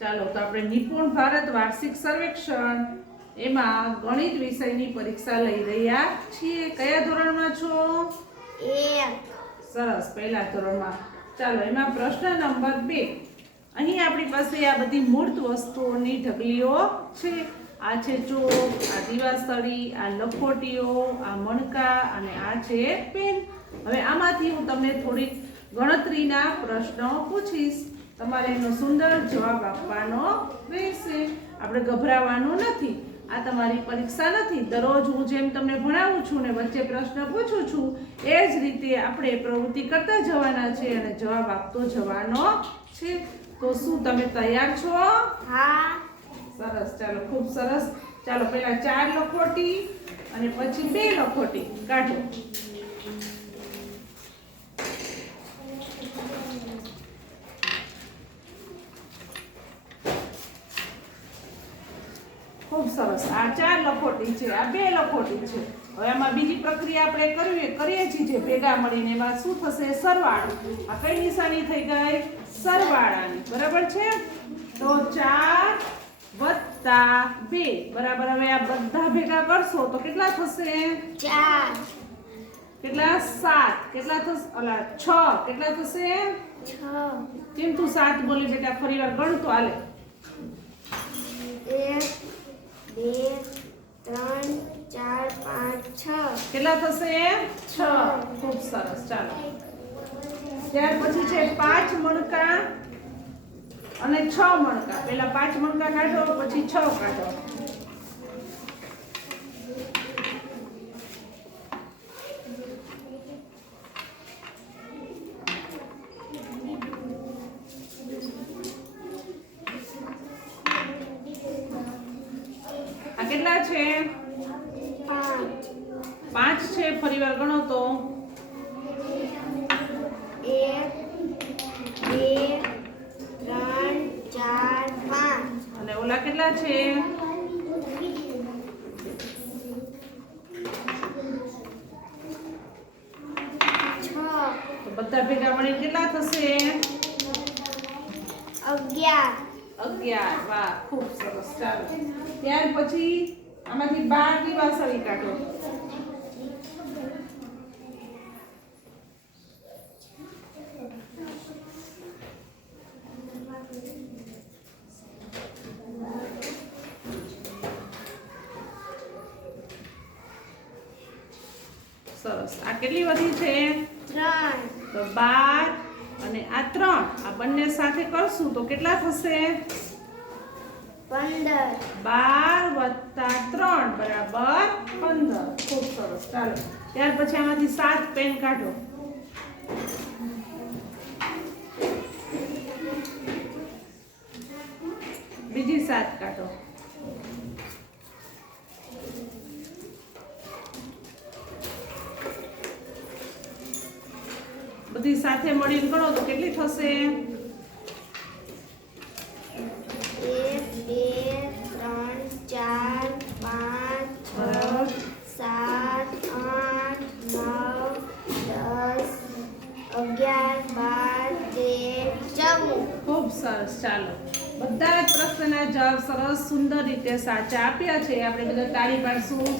ચાલો તો આપણે નિપુણ ભારત વાર્ષિક સર્વેક્ષણ એમાં ગણિત વિષયની પરીક્ષા લઈ રહ્યા છીએ. કયા ધોરણમાં છો? 1. સરસ, પહેલા ધોરણમાં. ચાલો એમાં પ્રશ્ન નંબર 2. અહીં આપણી પાસે આ બધી મૂર્ત વસ્તુઓની ઢગલીઓ છે. આ છે ચોક, આ દીવાસળી, આ લખોટીઓ, આ મણકા અને આ છે પેન. હવે આમાંથી હું તમને થોડીક ગણતરીના પ્રશ્નો પૂછીશ. તમારે એનો સુંદર જવાબ આપવાનો રહેશે. આપણે ગભરાવાનું નથી. આ તમારી પરીક્ષા નથી. દરરોજ હું જેમ તમને ભણાવું છું ને વચ્ચે પ્રશ્ન પૂછું છું એ જ રીતે આપણે પ્રવૃત્તિ કરતા જવાના છે અને જવાબ આપતો જવાનો છે. તો શું તમે તૈયાર છો? હા. સરસ, ચાલો, ખૂબ સરસ. ચાલો પહેલા 4 લખોટી અને પછી 2 લખોટી કાઢો. ખૂબ સરસ. આ 4 લખોટી છે, આ 2 લખોટી છે. હવે આમાં બીજી પ્રક્રિયા આપણે કરીએ છીએ ભેગા મળીને. એમાં શું થશે? સરવાળો. આ કઈ નિશાની થઈ ગઈ? સરવાળાની. બરાબર છે? તો 4 વત્તા 2 બરાબર. હવે આ બધા ભેગા કરશો તો કેટલા થશે? 4. કેટલા? 7. કેટલા થશે? ઓલા 6. કેટલા થશે? 6. કેમ તું 7 બોલી બેટા? ફરી વાર ગણ તો હાલે. 1 2 3 4 5 6. કેટલા થશે? 6. ખૂબ સરસ. ચાલો ત્યાર પછી છે 5 મણકા અને 6 મણકા. પહેલા 5 મણકા કાઢો, પછી 6 કાઢો. આ કેટલા છે? 5. 5 છે. ફરી વાર ગણો તો 1 2 3 4 5. અને ઓલા કેટલા છે? 6. તો બધા ભેગા મળી કેટલા થશે? 11. 11. વાહ, ખૂબ સરસ. ચાલો ત્યાર પછી આમાંથી 12 દીવાસળી કાઢો. સરસ. આ કેટલી વધી છે? 3. તો 12 અને આ 3. આ બંને સાથે કરશું તો કેટલા થશે? 15. 12 વત્તા 3 બરાબર 15. ખૂબ સરસ. ચાલો ત્યાર પછી આમાંથી 7 પેન કાઢો. બીજી 7 કાઢો. બધી સાથે મળીને ગણો તો કેટલી થશે? 1 2 3 4 5 6 7 8 9 10 11 12 13 14. ખૂબ સરસ. ચાલો બધા જ પ્રશ્નના જવાબ સરસ સુંદર રીતે સાચા આપ્યા છે. આપણે બધા તાળી પાડશું.